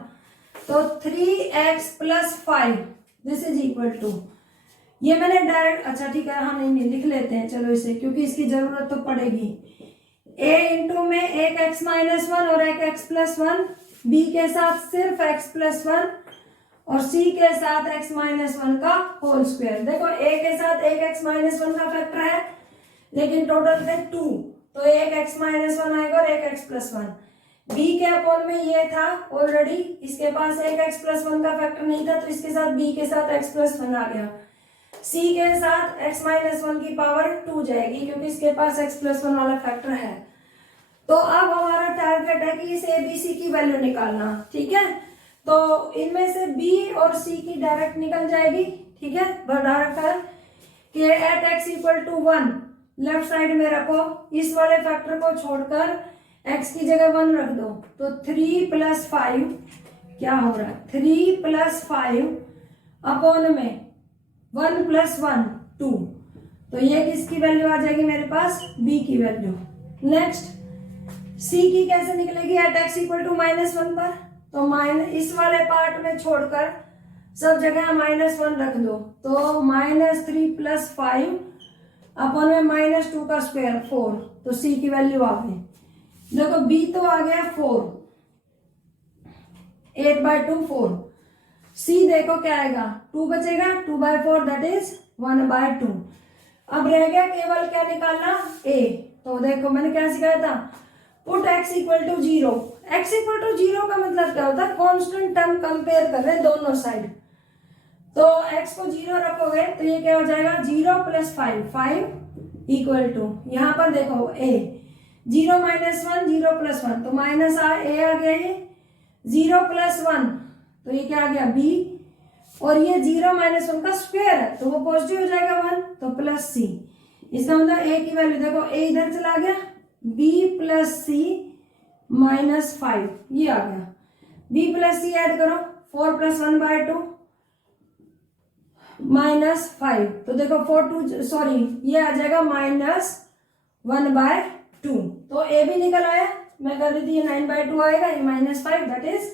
तो 3x plus 5 this is equal to, ये मैंने डायरेक्ट, अच्छा ठीक है हम नहीं लिख लेते हैं चलो इसे, क्योंकि इसकी जरूरत तो पड़ेगी। a इंटू में एक x माइनस 1 और एक x प्लस 1, b के साथ सिर्फ x प्लस 1 और c के साथ x माइनस 1 का होल स्क्वायर। देखो a के साथ एक x माइनस 1 का फैक्टर है, लेकिन टोटल थे 2, तो एक x माइनस 1 आएगा और एक x प्लस 1। b के अपॉन में ये था ऑलरेडी, इसके पास एक x प्लस 1 का फैक्टर नहीं था, तो इसके साथ b के साथ x प्लस 1 आ गया। c के साथ x माइनस 1 की पावर 2 जाएगी, क्योंकि इसके पास x प्लस 1 वाला फैक्टर है। तो अब हमारा टारगेट है कि इस abc की वैल्यू निकालना, ठीक है। तो इनमें से b और c की डायरेक्ट निकल जाएगी, ठीक है। बढ़ा रखा है कि at x equal to 1 left side में रखो, इस वाले फैक्टर को छोड़कर x की जगह 1 रख दो, तो 3 प्लस 5 क्या हो रहा है 3 प्लस 5 अपॉन में 1 प्लस 1 2, तो ये किसकी वैल्यू आ जाएगी मेरे पास b की वैल्यू। नेक्स्ट c की कैसे निकलेगी at x equal to minus 1 पर, तो माइनस इस वाले पार्ट में छोड़कर सब जगह माइनस 1 रख दो, तो माइनस 3 प्लस 5 अपॉन में माइनस 2 का स्क्वायर 4, तो c की वैल्यू आ गई। देखो b तो आ गया 4, 8/2 4, c देखो क्या आएगा 2 बचेगा, 2/4 दैट इज 1/2। अब रह गया केवल क्या निकालना a, तो देखो मैंने क्या सिखाया था, put x equal to 0। x equal to 0 का मतलब क्या होता है, कांस्टेंट टर्म कंपेयर कर रहे हैं दोनों साइड, तो x को 0 रखोगे तो ये क्या हो जाएगा 0 प्लस 5 इक्वल टू, यहाँ पर देखो a 0 माइनस 1 0 प्लस 1, तो माइनस a आ गया, ये 0 प्लस 1 तो ये क्या आ गया b, और ये 0 माइनस 1 का स्क्वायर है तो वो पॉजिटिव हो जाएगा 1, तो प्लस c। इसका मतलब a की वैल्यू देखो a इधर चला गया, b प्लस c माइनस 5 ये आ गया, b प्लस c ऐड करो 4 प्लस 1/2 माइनस 5, तो देखो 4 2 सॉरी ये आ जाएगा माइनस 1/2, तो a भी निकल आया, मैं कर रही थी ये 9/2 आएगा, ये माइनस 5 दैट इज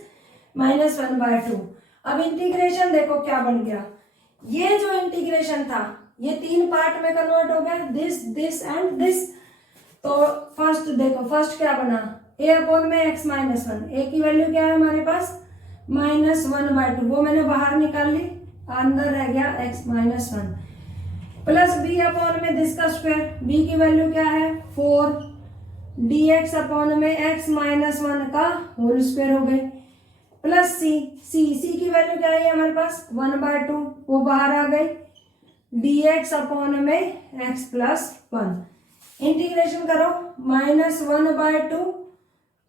माइनस 1/2। अब इंटीग्रेशन देखो क्या बन गया, ये जो इंटीग्रेशन था ये 3 पार्ट में कन्वर्ट हो गया, दिस दिस एंड दिस। तो फर्स्ट देखो, फर्स्ट क्या बना a अपॉन में x माइनस 1, a की वैल्यू क्या है हमारे पास माइनस 1/2, वो मैंने बाहर निकाल ली, अंदर रह गया x minus 1 plus b upon में दिस का स्क्वायर, b की वैल्यू क्या है 4 dx अपॉन में x माइनस 1 का होल स्क्वायर हो गए, प्लस c की वैल्यू क्या है हमारे पास 1/2, वो बाहर आ गई, dx अपॉन में x प्लस 1। इंटीग्रेशन करो minus 1/2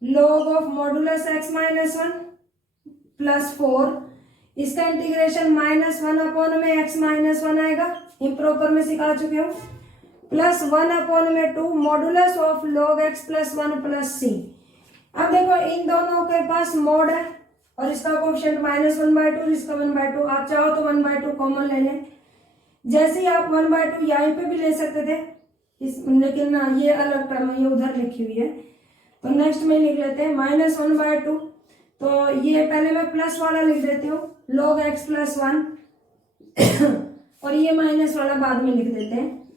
log of modulus x minus 1 plus 4, इसका इंटीग्रेशन माइनस 1 अपॉन में x माइनस 1 आएगा, इम्प्रॉपर में सिखा चुके हो, प्लस 1 अपॉन में 2 modulus of log x plus 1 plus c। अब देखो इन दोनों के पास मॉड है और इसका कोएफिशिएंट -1/2, इसका 1/2, आप चाहो तो 1/2 कॉमन ले लें, जैसे ही आप 1/2 यहाँ पे भी ले सकते थे, लेकिन ना ये अलग टर्म है, ये उधर लिखी हुई है। तो नेक्स्ट में लिख लेते हैं -1/2। तो ये पहले मैं प्लस वाला लिख देती हूँ, log x + 1 और ये माइनस वाला बाद में लिख देते हैं,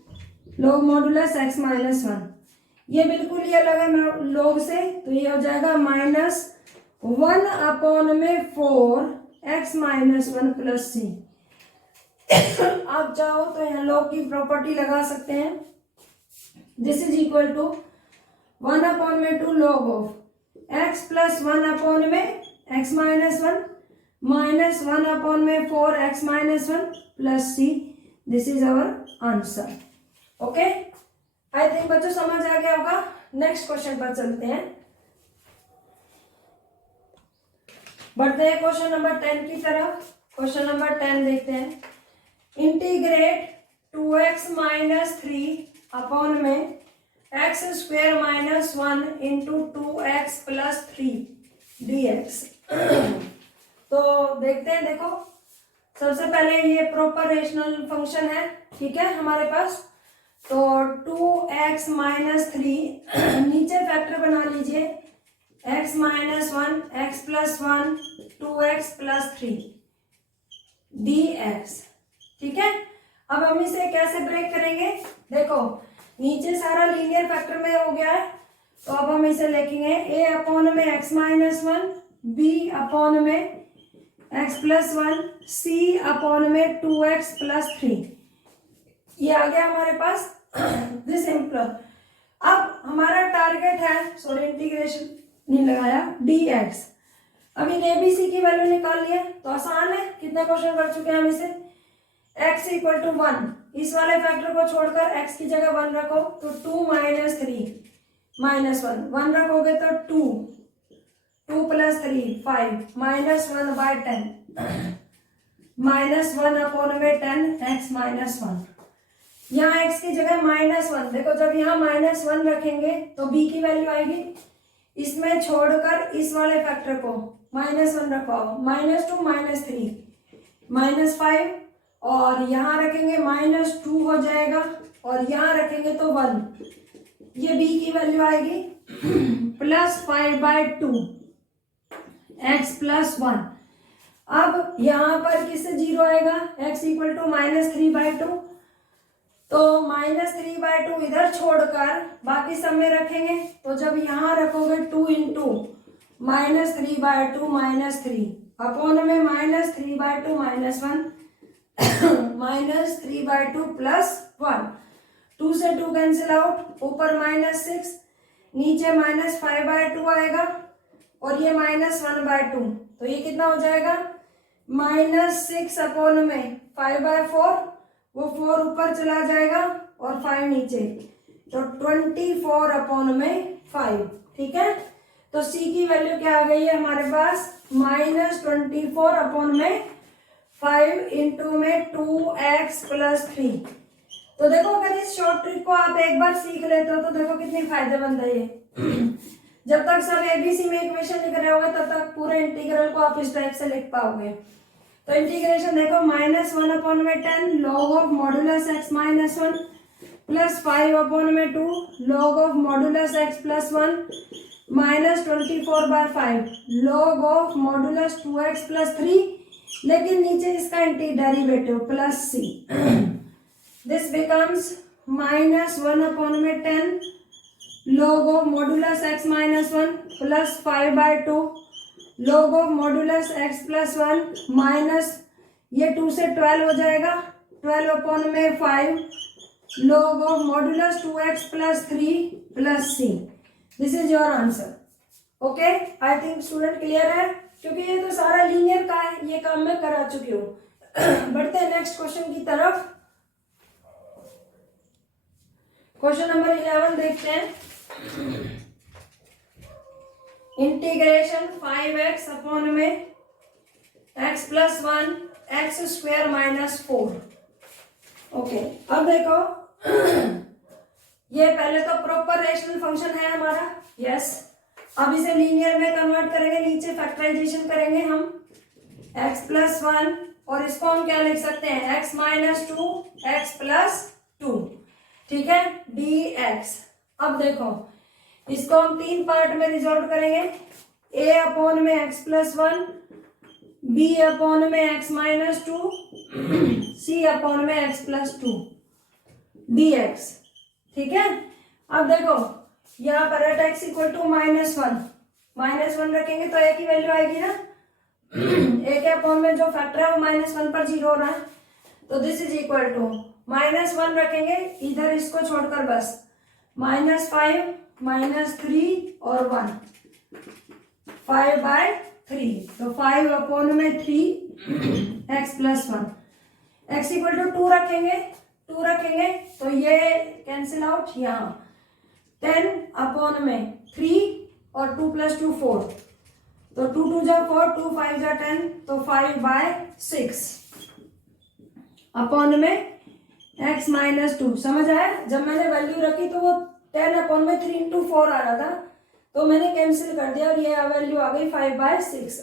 log मॉडुलस x - 1। ये बिल्कुल ये अलग है log से, तो ये हो जाएगा -1/4 x - 1 + c। आप चाहो तो यहाँ log की प्रॉपर्टी लगा सकते हैं। This is equal to 1/2 log of x + 1/x - 1 minus 1/4 x - 1 plus c। This is our answer. Okay, I think बच्चों समझ आ गया होगा। नेक्स्ट क्वेश्चन पर चलते हैं, बढ़ते हैं क्वेश्चन नंबर 10 की तरफ। क्वेश्चन नंबर 10 देखते हैं। इंटीग्रेट 2x - 3 अपॉन में x² - 1 इंटू 2x + 3 dx। तो देखते हैं, देखो सबसे पहले ये प्रॉपर रेशनल फंक्शन है, ठीक है हमारे पास। तो 2x - 3 नीचे फैक्टर बना लीजिए, x - 1 x + 1 2x + 3 dx, ठीक है। अब हम इसे कैसे ब्रेक करेंगे, देखो नीचे सारा लीनियर फैक्टर में हो गया है, तो अब हम इसे लिखेंगे a/x - 1 b/में x + 1 c/में 2x + 3। ये आ गया हमारे पास दिस सिंपल। अब हमारा टारगेट है, सॉरी इंटीग्रेशन नहीं लगाया, dx। अब इन ABC की वैल्यू निकाल लिया तो आसान है, कितने क्वेश्चन कर चुके हैं हम इसे। x = 1, इस वाले फैक्टर को छोड़कर x की जगह 1 रखो तो 2 - 3 - 1 रखोगे तो 2 + 3 5 -1/10 -1/10 x - 1। यहाँ x की जगह -1, देखो जब यहाँ -1 रखेंगे तो b की वैल्यू आएगी, इसमें छोड़कर इस वाले फैक्टर को -1 रखो, -2 - 3 -5 और यहाँ रखेंगे -2 हो जाएगा और यहाँ रखेंगे तो 1, ये b की वैल्यू आएगी +5/2 x + 1। अब यहाँ पर किससे 0 आएगा, x = -3/2, तो -3/2 इधर छोड़कर बाकी सब में रखेंगे, तो जब यहाँ रखोगे 2 × -3/2 -3 अपॉन में -3/2 -1 -3/2 + 1, 2 से 2 कैंसिल आउट, ऊपर -6 नीचे -5/2 आएगा और ये -1/2, तो ये कितना हो जाएगा -6 अपॉन में 5/4, वो 4 ऊपर चला जाएगा और 5 नीचे, तो 24 अपॉन में 5, ठीक है। तो c की वैल्यू क्या आ गई है हमारे पास, -24 अपॉन में 5 इंटू में 2x + 3। तो देखो अगर इस शॉर्ट ट्रिक को आप एक बार सीख लेते हो तो देखो कितनी फायदेमंद है ये। जब तक सब ABC में इक्वेशन लिख रहे होगे तब तक पूरे इंटीग्रल को आप इस टाइप से लिख पाओगे। तो इंटीग्रेशन देखो -1/10 log of modulus x - 1 plus 5/2 log of modulus x + 1 -24/5 log of modulus 2x + 3, लेकिन नीचे इसका derivative +c। This becomes -1/10 log of modulus x - 1 plus 5/2 log of modulus x + 1 minus ये 2 से 12 हो जाएगा, 12/5 log of modulus 2x + 3 + c। This is your answer. Okay, I think student clear है, क्योंकि ये तो सारा लीनियर का है, ये काम मैं करा चुकी हूँ। बढ़ते हैं नेक्स्ट क्वेश्चन की तरफ। क्वेश्चन नंबर 11 देखते हैं। इंटीग्रेशन 5x अपॉन में x + 1 x² - 4। ओके, अब देखो ये पहले तो प्रॉपर रेशनल फंक्शन है हमारा, यस। अब इसे लीनियर में कन्वर्ट करेंगे, नीचे फैक्टराइजेशन करेंगे हम x + 1 और इसको हम क्या लिख सकते हैं, x - 2 x + 2, ठीक है, dx। अब देखो इसको हम 3 पार्ट में रिजॉल्व करेंगे, a अपॉन में x प्लस 1, b अपॉन में x माइनस 2, c अपॉन में x प्लस 2 dx। ठीक है, अब देखो यहाँ पर एट x इक्वल टू -1 रखेंगे तो a की वैल्यू आएगी ना, a के अपॉन में जो फैक्टर है वो -1 पर 0 हो रहा है, तो दिस इज इक्वल टू -1 रखेंगे इधर, इसको छोड़कर बस -5 -3 और 1, 5/3, तो 5 अपॉन में 3 x plus 1, x equal to 2 रखेंगे तो ये कैंसिल आउट, यहाँ 10 अपॉन में 3 और 2 प्लस 2 4, तो 2 2 जा 4, 2 5 जा 10, तो 5/6 अपॉन में x माइनस 2। समझ आया? जब मैंने वैल्यू रखी तो वो 10 अपॉन में 3 into 4 आ रहा था, तो मैंने कैंसिल कर दिया और ये वैल्यू आ गई 5/6।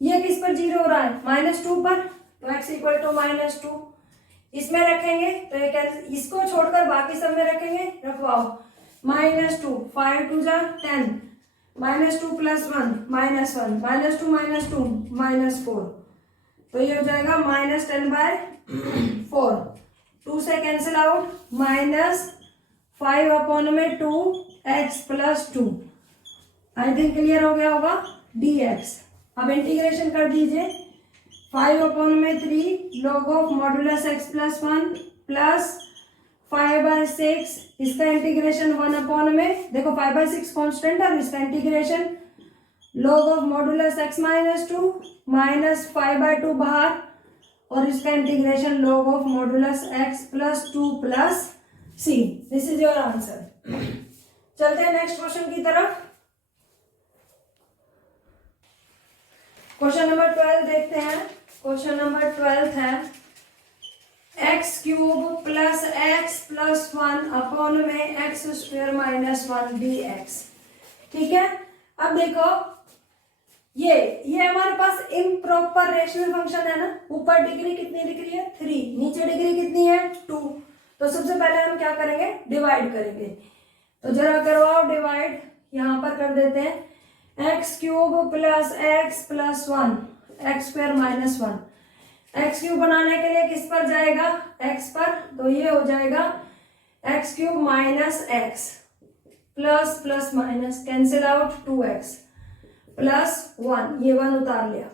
ये किस पर 0 हो रहा है? -2 पर, तो x इक्वल टू -2 इसमें रखेंगे, तो ये कैंसिल, इसको छोड़कर बाकी सब में रखेंगे, रखवाओ -2, 5 2 जा 10, -2 प्लस 1 -1, -2 -4, तो ये हो जाएगा -10/4, 2 से कैंसिल आउट, -5 अपॉन में 2 x plus 2, I think clear हो गया होगा, dx। अब इंटीग्रेशन कर दीजिए, 5 अपॉन में 3 log of modulus x plus 1 plus 5/6, इसका इंटीग्रेशन 1 अपॉन में, देखो 5/6 कॉन्स्टेंट है, इसका integration log of modulus x minus 2 minus 5/2 बाहर, और इसका integration log of modulus x plus 2 plus c। This is your answer. चलते हैं नेक्स्ट क्वेश्चन की तरफ। क्वेश्चन नंबर 12 देखते हैं। क्वेश्चन नंबर 12 है x³ plus x plus 1 upon में x² माइनस 1 dx। ठीक है, अब देखो ये हमारे पास इम्प्रॉपर रेशनल फंक्शन है ना, ऊपर डिग्री कितनी दिख रही है 3, नीचे डिग्री कितनी है 2, तो सबसे पहले हम क्या करेंगे, डिवाइड करेंगे, तो जरा करवाओ डिवाइड, यहाँ पर कर देते हैं x³ plus x plus 1 x² minus 1, x³ बनाने के लिए किस पर जाएगा, x पर, तो ये हो जाएगा x³ minus x plus plus minus cancel out 2x plus 1, ये 1 उतार लिया।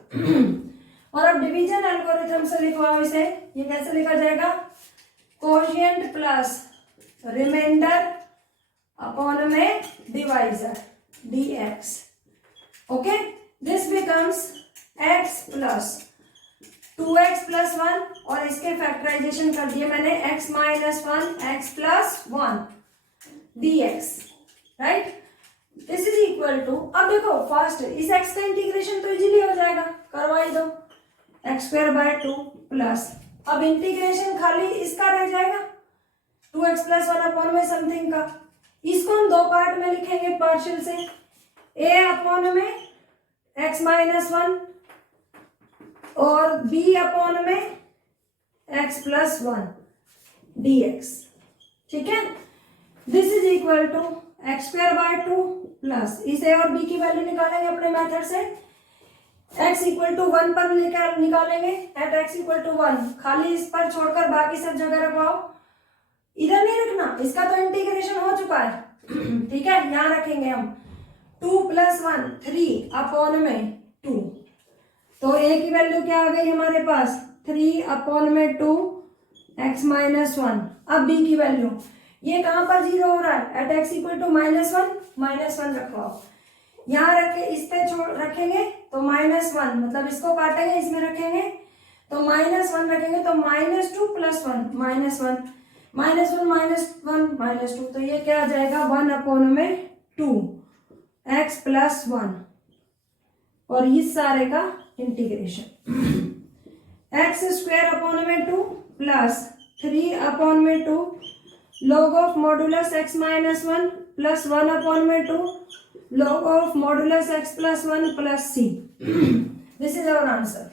और अब डिवीजन एल्गोरिथम से लिखवाओ इसे, ये कैसे लिखा जाएगा, कोशिएंट प्लस रिमाइंडर अपॉन में divisor dx। Okay, this becomes x plus 2x plus 1 और इसके फैक्टराइजेशन कर दिए मैंने x minus 1 x plus 1 dx, right. This is equal to, अब देखो फर्स्ट इस x का इंटीग्रेशन तो इजीली हो जाएगा, करवा ही दो, x² 2 प्लस, अब इंटीग्रेशन खाली इसका रह जाएगा 2x प्लस 1 अपॉन में समथिंग का, इसको हम 2 पार्ट में लिखेंगे पार्शियल से, a अपॉन में x माइनस 1 और b अपॉन में x प्लस 1 dx। ठीक है, this is equal to x² 2 plus, इस a और b की वैल्यू निकालेंगे अपने मेथड से, x इक्वल टू 1 पर निकालेंगे, एट x इक्वल टू 1, खाली इस पर छोड़कर बाकी सब जगह रखवाओ, इधर नहीं रखना, इसका तो इंटीग्रेशन हो चुका है। ठीक है, यहाँ रखेंगे हम 2 प्लस 1 3 अपॉन में 2, तो a की वैल्यू क्या आ गई हमारे पास 3 अपॉन में 2 x माइनस 1। अब b की वैल्यू, ये कहां पर 0 हो रहा है, एट x इक्वल टू -1 रखवाओ, यहाँ रखे, इस पे छोड़ रखेंगे तो -1, मतलब इसको काटेंगे इसमें रखेंगे तो -1 रखेंगे, तो -2 प्लस 1 -1 -2, तो ये क्या आ जाएगा 1 अपॉन में 2 x प्लस 1 और इस सारे का इंटीग्रेशन x² अपॉन में 2 प्लस 3 अपॉन में 2 log of modulus x minus 1 plus 1 upon में 2 log of modulus x plus 1 plus c। This is our answer.